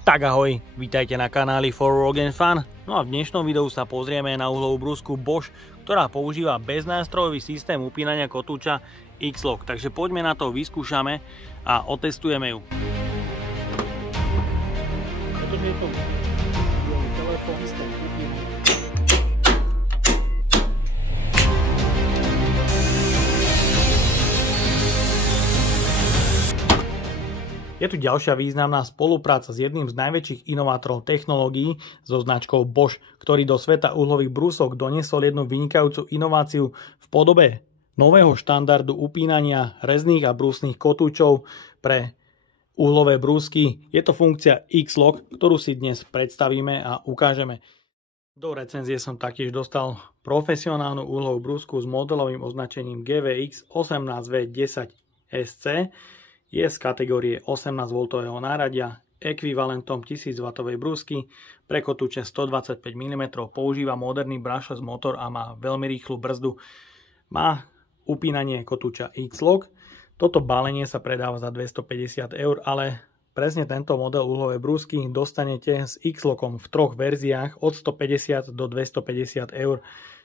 Tak ahoj, vítajte na kanáli For Work and Fun. No a v dnešnom videu sa pozrieme na uhlovú brúsku Bosch, ktorá používa beznástrojový systém upínania kotúča X-Lock. Takže poďme na to, vyskúšame a otestujeme ju. Pretože je to telefón systém upínania. Je tu ďalšia významná spolupráca s jedným z najväčších inovátorov technológií so značkou Bosch, ktorý do sveta uhlových brúsok doniesol jednu vynikajúcu inováciu v podobe nového štandardu upínania rezných a brúsnych kotúčov pre uhlové brúsky. Je to funkcia X-Lock, ktorú si dnes predstavíme a ukážeme. Do recenzie som taktiež dostal profesionálnu uhlovú brúsku s modelovým označením GVX 18V10SC. Je z kategórie 18V náradia, ekvivalentom 1000W brúsky, pre kotúče 125 mm, používa moderný brushless motor a má veľmi rýchlu brzdu. Má upínanie kotúča X-Lock. Toto balenie sa predáva za 250 €, ale presne tento model uhlovej brúsky dostanete s X-Lockom v troch verziách od 150 do 250 €.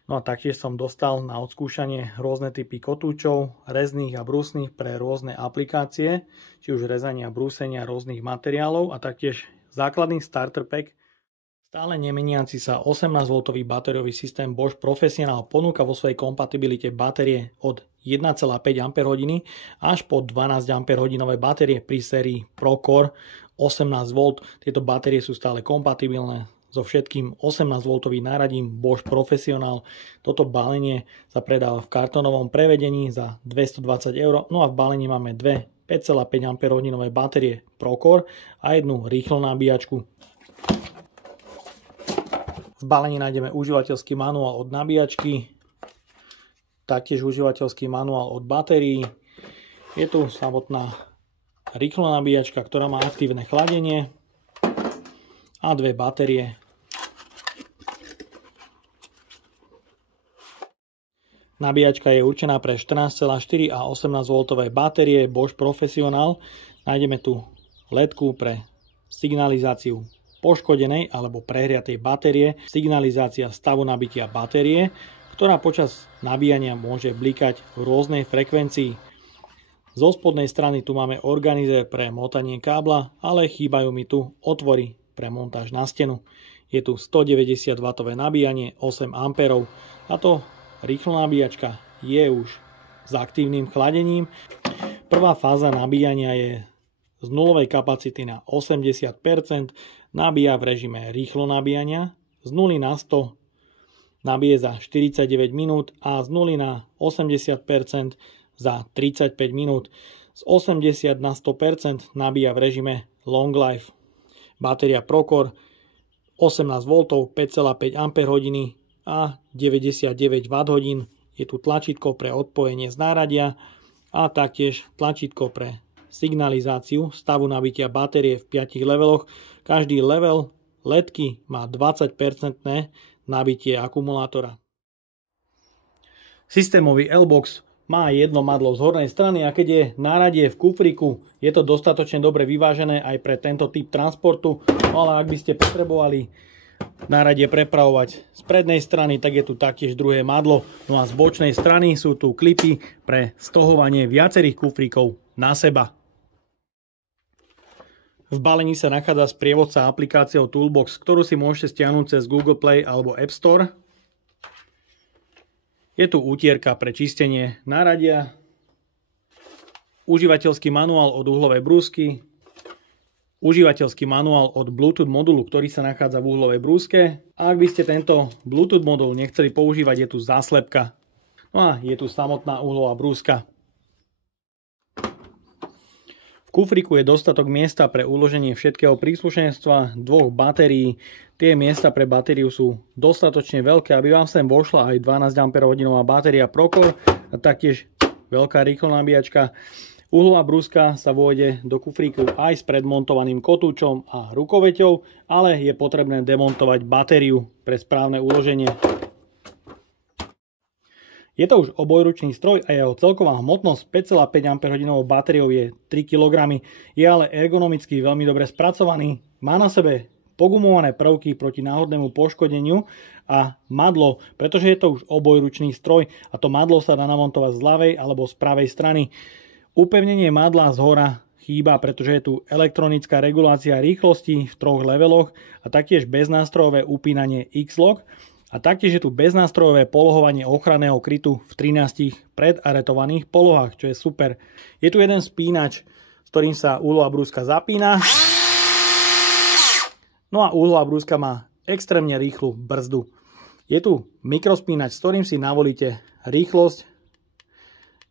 No a taktiež som dostal na odskúšanie rôzne typy kotúčov, rezných a brúsnych pre rôzne aplikácie, či už rezania a brúsenia rôznych materiálov a taktiež základný starter pack. Stále nemeniaci sa 18V batériový systém Bosch Professional ponúka vo svojej kompatibilite batérie od 1,5 Ah až po 12 Ah batérie pri sérii ProCore 18V. Tieto batérie sú stále kompatibilné so všetkým 18V náradím Bosch Professional. Toto balenie sa predáva v kartónovom prevedení za 220 €. No a v balení máme dve 5,5 Ah batérie ProCore a jednu rýchlo nabíjačku. V balení nájdeme užívateľský manuál od nabíjačky, taktiež užívateľský manuál od batérií. Je tu samotná rýchlo nabíjačka, ktorá má aktívne chladenie a dve batérie. Nabíjačka je určená pre 14,4 a 18V batérie Bosch Professional. Nájdeme tu ledku pre signalizáciu poškodenej alebo prehriatej batérie, signalizácia stavu nabitia batérie, ktorá počas nabíjania môže blikať v rôznej frekvencii. Zo spodnej strany tu máme organizér pre motanie kábla, ale chýbajú mi tu otvory pre montáž na stenu. Je tu 190W nabíjanie 8 A a to rýchlo nabíjačka je už s aktívnym chladením. Prvá fáza nabíjania je z nulovej kapacity na 80%, nabíja v režime rýchlo nabíjania, z 0 na 100 nabije za 49 minút a z 0 na 80% za 35 minút. Z 80 na 100% nabíja v režime long life. Batéria ProCore 18V, 5,5 Ah a 99 Wh. Je tu tlačítko pre odpojenie z náradia a taktiež tlačítko pre signalizáciu stavu nabitia batérie v 5 leveloch. Každý level ledky má 20% nabitie akumulátora. Systémový L-box má jedno madlo z hornej strany a keď je náradie v kufriku, je to dostatočne dobre vyvážené aj pre tento typ transportu, ale ak by ste potrebovali náradie prepravovať z prednej strany, tak je tu taktiež druhé madlo. No a z bočnej strany sú tu klipy pre stohovanie viacerých kufríkov na seba. V balení sa nachádza sprievodca aplikáciou Toolbox, ktorú si môžete stiahnuť cez Google Play alebo App Store. Je tu útierka pre čistenie náradia, užívateľský manuál od uhlovej brúsky, užívateľský manuál od Bluetooth modulu, ktorý sa nachádza v uhlovej brúske. A ak by ste tento Bluetooth modul nechceli používať, je tu záslepka. No a je tu samotná uhlová brúska. V kufriku je dostatok miesta pre uloženie všetkého príslušenstva, dvoch batérií. Tie miesta pre batériu sú dostatočne veľké, aby vám sem vošla aj 12 Ah batéria ProCore a taktiež veľká rýchlo nabíjačka. Uhlová brúska sa vôjde do kufríku aj s predmontovaným kotúčom a rukoveťou, ale je potrebné demontovať batériu pre správne uloženie. Je to už obojručný stroj a jeho celková hmotnosť 5,5 Ah batériou je 3 kg. Je ale ergonomicky veľmi dobre spracovaný. Má na sebe pogumované prvky proti náhodnému poškodeniu a madlo, pretože je to už obojručný stroj a to madlo sa dá namontovať z ľavej alebo z pravej strany. Upevnenie madla zhora chýba, pretože je tu elektronická regulácia rýchlosti v 3 leveloch a taktiež beznástrojové upínanie X-Lock. A taktiež je tu beznástrojové polohovanie ochranného krytu v 13 predaretovaných polohách, čo je super. Je tu jeden spínač, s ktorým sa uhlová brúska zapína. No a uhlová brúska má extrémne rýchlu brzdu. Je tu mikrospínač, s ktorým si navolíte rýchlosť,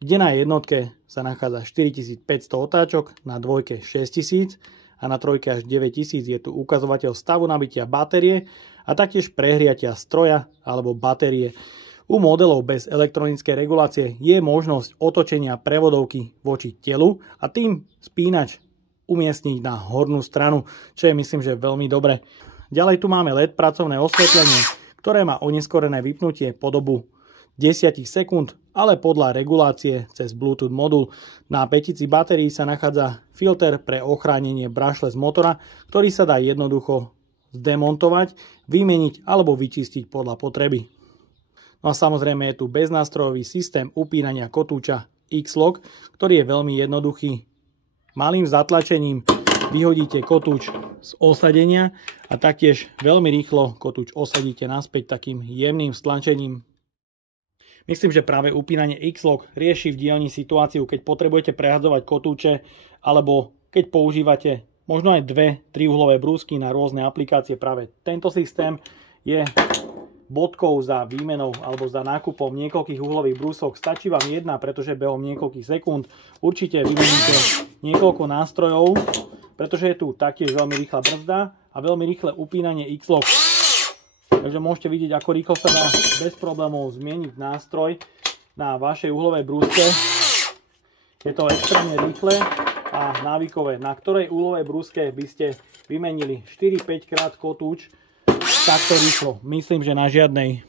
kde na jednotke sa nachádza 4500 otáčok, na dvojke 6000 a na trojke až 9000 je tu ukazovateľ stavu nabitia batérie a taktiež prehriatia stroja alebo batérie. U modelov bez elektronickej regulácie je možnosť otočenia prevodovky voči telu a tým spínač umiestniť na hornú stranu, čo je myslím, že veľmi dobre. Ďalej tu máme LED pracovné osvetlenie, ktoré má oneskorené vypnutie po dobu 10 sekúnd, ale podľa regulácie cez Bluetooth modul. Na pätici batérií sa nachádza filter pre ochránenie brushless motora, ktorý sa dá jednoducho zdemontovať, vymeniť alebo vyčistiť podľa potreby. No a samozrejme je tu beznástrojový systém upínania kotúča X-Lock, ktorý je veľmi jednoduchý. Malým zatlačením vyhodíte kotúč z osadenia a taktiež veľmi rýchlo kotúč osadíte naspäť takým jemným stlačením. Myslím, že práve upínanie X-Lock rieši v dielni situáciu, keď potrebujete prehadzovať kotúče alebo keď používate možno aj 2-3 uhlové brúsky na rôzne aplikácie. Práve tento systém je bodkou za výmenou alebo za nákupom niekoľkých uhlových brúsok. Stačí vám jedna, pretože behom niekoľkých sekúnd určite vymeníte niekoľko nástrojov, pretože je tu taktiež veľmi rýchla brzda a veľmi rýchle upínanie X-Lock. Takže môžete vidieť, ako rýchlo sa dá bez problémov zmieniť nástroj na vašej uhlovej brúske. Je to extrémne rýchle a návykové, na ktorej uhlovej brúske by ste vymenili 4-5 krát kotúč takto rýchlo. Myslím, že na žiadnej.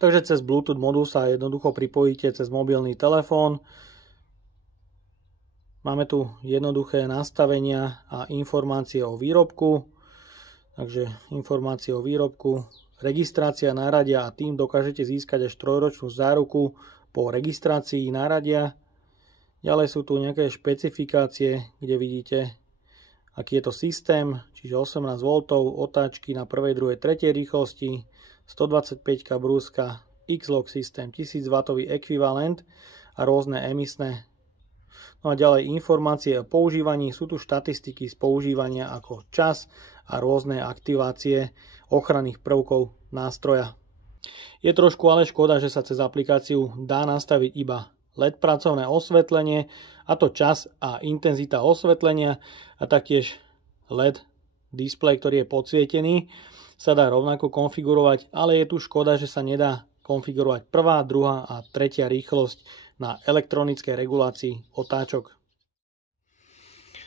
Takže cez Bluetooth modul sa jednoducho pripojíte cez mobilný telefón. Máme tu jednoduché nastavenia a informácie o výrobku. Takže informácie o výrobku, registrácia náradia a tým dokážete získať až 3-ročnú záruku po registrácii náradia. Ďalej sú tu nejaké špecifikácie, kde vidíte, aký je to systém, čiže 18 V, otáčky na 1., 2., 3. rýchlosti, 125 brúska, X-Lock systém, 1000 W ekvivalent a rôzne emisné. No a ďalej informácie o používaní, sú tu štatistiky z používania ako čas a rôzne aktivácie ochranných prvkov nástroja. Je trošku ale škoda, že sa cez aplikáciu dá nastaviť iba LED pracovné osvetlenie, a to čas a intenzita osvetlenia a taktiež LED displej, ktorý je podsvietený, sa dá rovnako konfigurovať, ale je tu škoda, že sa nedá konfigurovať 1., 2. a 3. rýchlosť na elektronickej regulácii otáčok.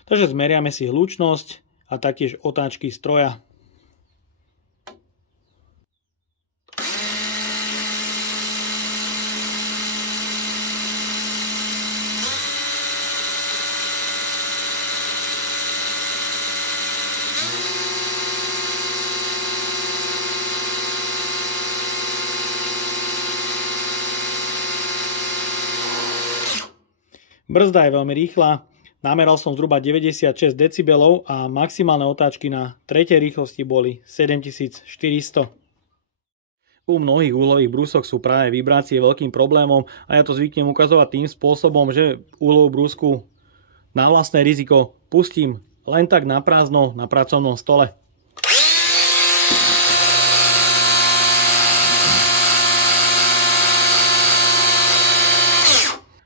Takže zmeriame si hlučnosť a taktiež otáčky stroja. Brzda je veľmi rýchla, nameral som zhruba 96 decibelov a maximálne otáčky na 3. rýchlosti boli 7400. U mnohých uhlových brúsok sú práve vibrácie veľkým problémom a ja to zvyknem ukazovať tým spôsobom, že uhlovú brúsku na vlastné riziko pustím len tak na prázdno na pracovnom stole.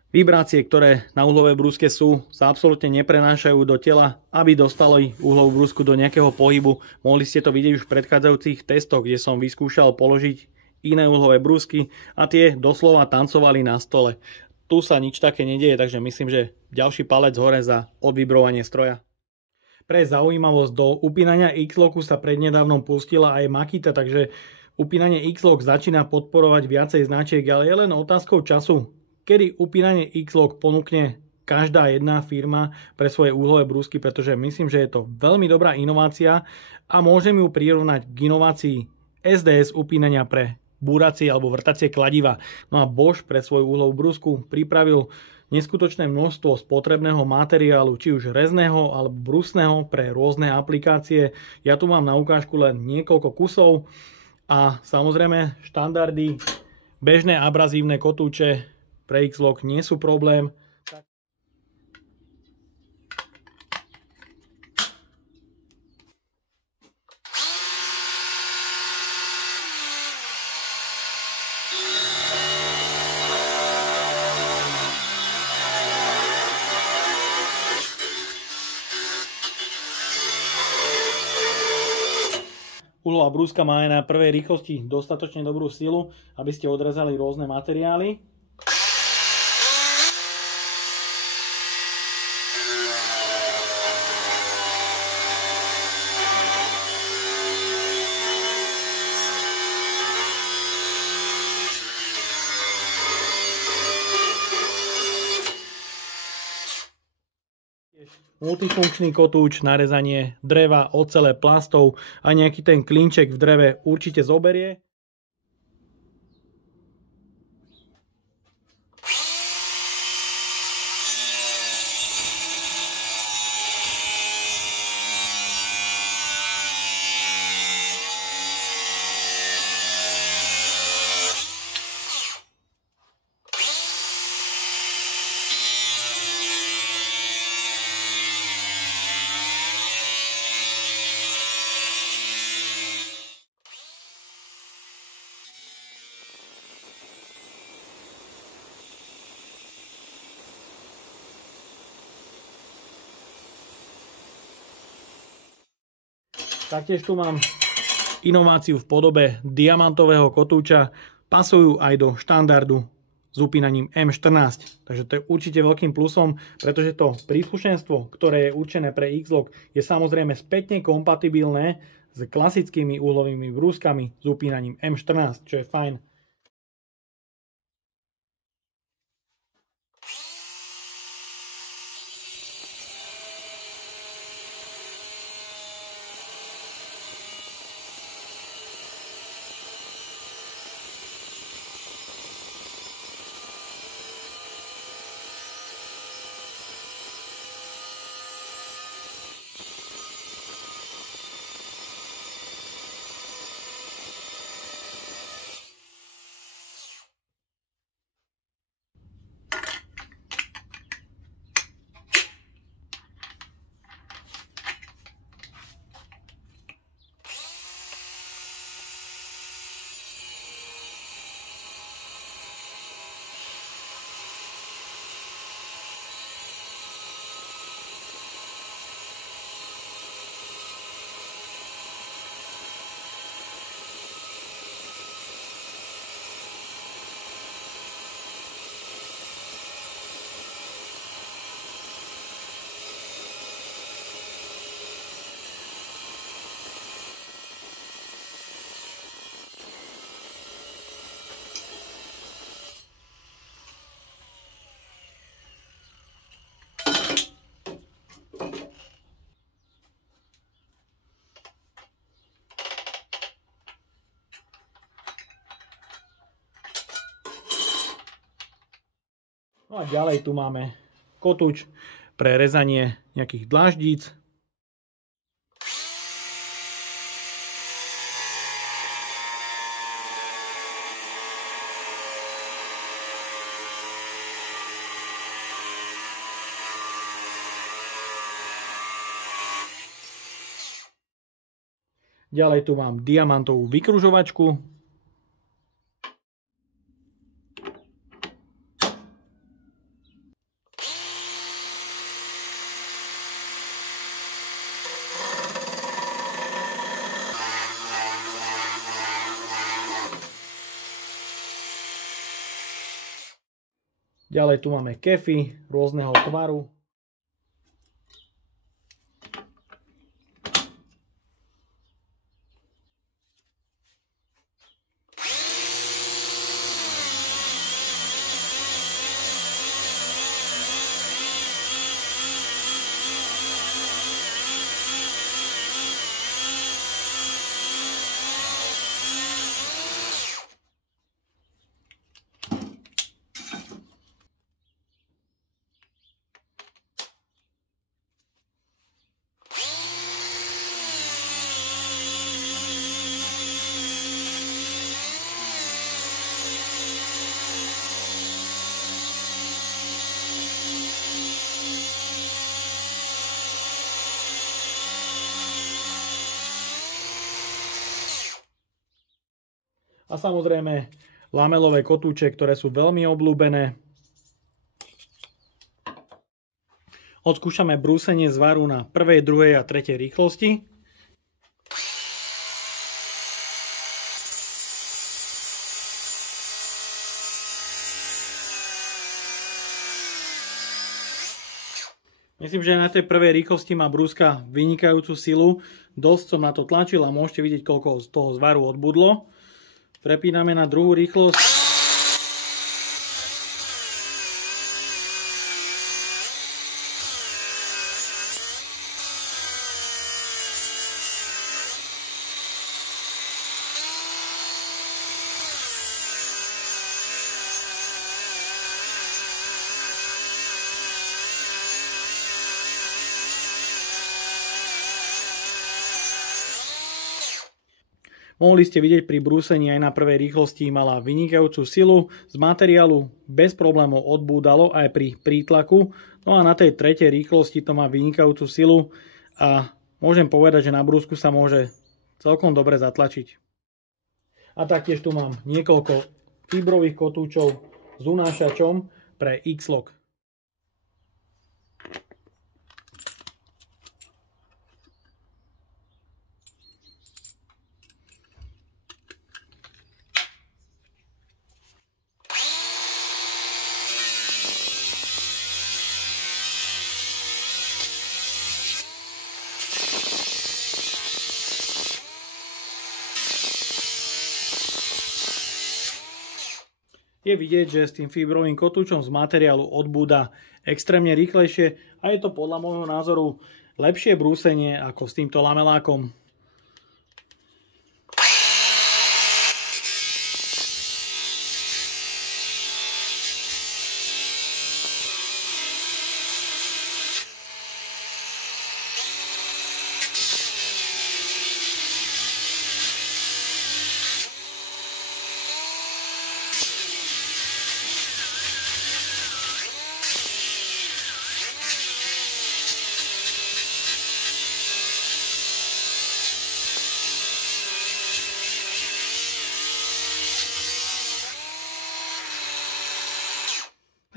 Vibrácie, ktoré na uhlovej brúske sú, sa absolútne neprenášajú do tela, aby dostali uhlovú brúsku do nejakého pohybu. Mohli ste to vidieť už v predchádzajúcich testoch, kde som vyskúšal položiť iné uhlové brúsky a tie doslova tancovali na stole. Tu sa nič také nedieje, takže myslím, že ďalší palec hore za odvibrovanie stroja. Pre zaujímavosť, do upínania X-Locku sa prednedávnom pustila aj Makita, takže Upínanie X-Lock začína podporovať viacej značiek, ale je len otázkou času, kedy upínanie X-Lock ponúkne každá jedna firma pre svoje úhlové brúsky, pretože myslím, že je to veľmi dobrá inovácia a môžem ju prirovnať k inovácii SDS upínania pre búracie alebo vrtacie kladiva. No a Bosch pre svoju úhlovú brúsku pripravil neskutočné množstvo spotrebného materiálu, či už rezného alebo brusného pre rôzne aplikácie. Ja tu mám na ukážku len niekoľko kusov a samozrejme štandardy, bežné abrazívne kotúče pre X-Lock nie sú problém. Uhlová brúska má aj na prvej rýchlosti dostatočne dobrú silu, aby ste odrezali rôzne materiály. Multifunkčný kotúč na rezanie dreva, ocele, plastov a nejaký ten klinček v dreve určite zoberie. Taktiež tu mám inováciu v podobe diamantového kotúča. Pasujú aj do štandardu s upínaním M14. Takže to je určite veľkým plusom, pretože to príslušenstvo, ktoré je určené pre X-Lock, je samozrejme spätne kompatibilné s klasickými uhlovými brúskami s upínaním M14, čo je fajn. No a ďalej tu máme kotúč pre rezanie nejakých dláždíc. Ďalej tu mám diamantovú vykružovačku. Ďalej tu máme kefy rôzneho tvaru. A samozrejme lamelové kotúče, ktoré sú veľmi obľúbené. Odskúšame brúsenie zvaru na 1., 2. a 3. rýchlosti. Myslím, že na tej prvej rýchlosti má brúska vynikajúcu silu. Dosť som na to tlačil a môžete vidieť, koľko z toho zvaru odbudlo. Prepíname na 2. rýchlosť. Mohli ste vidieť pri brúsení aj na prvej rýchlosti mala vynikajúcu silu, z materiálu bez problémov odbúdalo aj pri prítlaku, no a na tej 3. rýchlosti to má vynikajúcu silu a môžem povedať, že na brúsku sa môže celkom dobre zatlačiť. A taktiež tu mám niekoľko fibrových kotúčov s unášačom pre X-Lock. Je vidieť, že s tým fibrovým kotúčom z materiálu odbúda extrémne rýchlejšie a je to podľa môjho názoru lepšie brúsenie ako s týmto lamelákom.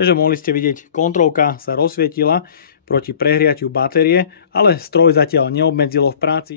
Takže mohli ste vidieť, kontrolka sa rozsvietila proti prehriatiu batérie, ale stroj zatiaľ neobmedzilo v práci.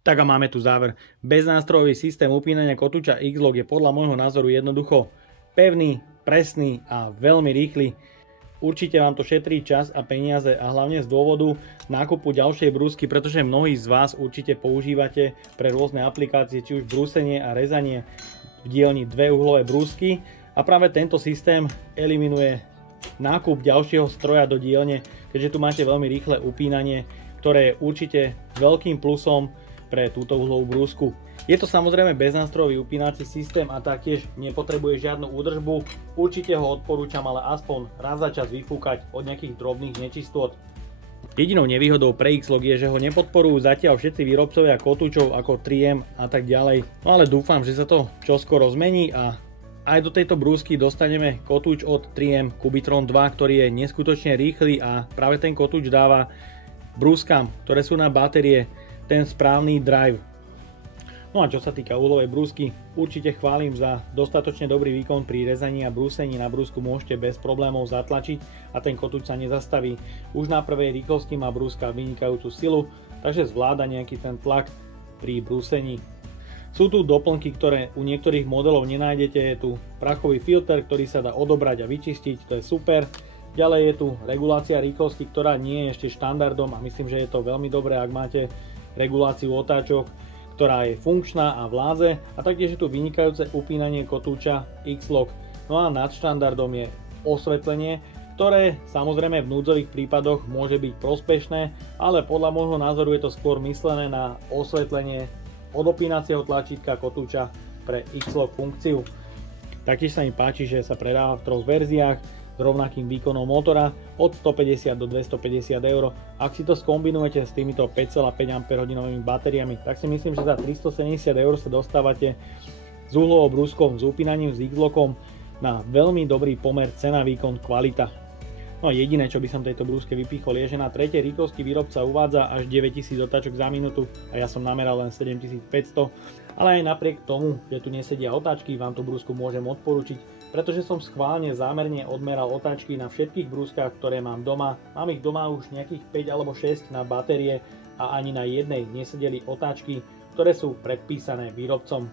Tak a máme tu záver. Beznástrojový systém upínania kotúča X-Lock je podľa môjho názoru jednoducho pevný, presný a veľmi rýchly. Určite vám to šetrí čas a peniaze a hlavne z dôvodu nákupu ďalšej brúsky, pretože mnohí z vás určite používate pre rôzne aplikácie, či už brúsenie a rezanie v dielni dvouhlové brúsky a práve tento systém eliminuje nákup ďalšieho stroja do dielne, keďže tu máte veľmi rýchle upínanie, ktoré je určite veľkým plusom pre túto uhlovú brúsku. Je to samozrejme beznástrojový upínací systém a taktiež nepotrebuje žiadnu údržbu. Určite ho odporúčam ale aspoň raz za čas vyfúkať od nejakých drobných nečistôt. Jedinou nevýhodou pre X-Lock je, že ho nepodporujú zatiaľ všetci výrobcovia kotúčov ako 3M a tak ďalej. No ale dúfam, že sa to čoskoro zmení a aj do tejto brúsky dostaneme kotúč od 3M Cubitron 2, ktorý je neskutočne rýchly a práve ten kotúč dáva brúskam, ktoré sú na batérie, ten správny drive. No a čo sa týka uhlovej brúsky, určite chválim za dostatočne dobrý výkon pri rezaní a brúsení. Na brúsku môžete bez problémov zatlačiť a ten kotúč sa nezastaví. Už na prvej rýchlosti má brúska vynikajúcu silu, takže zvláda nejaký ten tlak pri brúsení. Sú tu doplnky, ktoré u niektorých modelov nenájdete. Je tu prachový filter, ktorý sa dá odobrať a vyčistiť, to je super. Ďalej je tu regulácia rýchlosti, ktorá nie je ešte štandardom a myslím, že je to veľmi dobré, ak máte reguláciu otáčok, ktorá je funkčná a vládze, a taktiež je tu vynikajúce upínanie kotúča X-Lock. No a nad štandardom je osvetlenie, ktoré samozrejme v núdzových prípadoch môže byť prospešné, ale podľa môjho názoru je to skôr myslené na osvetlenie od opínacieho tlačítka kotúča pre X-Lock funkciu. Taktiež sa mi páči, že sa predáva v 3 verziách s rovnakým výkonom motora od 150 do 250 eur. Ak si to skombinujete s týmito 5,5 Ah batériami, tak si myslím, že za 370 eur sa dostávate s uhlovou brúskou, s upínaním, s X-lockom na veľmi dobrý pomer cena, výkon, kvalita. No jediné, čo by som tejto brúske vypichol, je, že na 3. rýchlosti výrobca uvádza až 9000 otáčok za minútu a ja som nameral len 7500, ale aj napriek tomu, že tu nesedia otáčky, vám tú brúsku môžem odporučiť, pretože som schválne zámerne odmeral otáčky na všetkých brúskach, ktoré mám doma. Mám ich doma už nejakých 5 alebo 6 na batérie a ani na jednej nesedeli otáčky, ktoré sú predpísané výrobcom.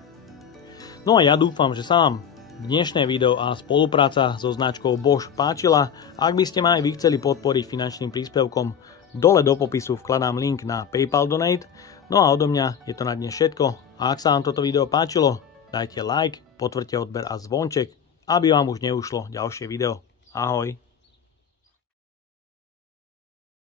No a ja dúfam, že sa vám dnešné video a spolupráca so značkou Bosch páčila. Ak by ste ma aj vy chceli podporiť finančným príspevkom, dole do popisu vkladám link na PayPal Donate. No a odo mňa je to na dnes všetko. A ak sa vám toto video páčilo, dajte like, potvrďte odber a zvonček, aby vám už neušlo ďalšie video. Ahoj.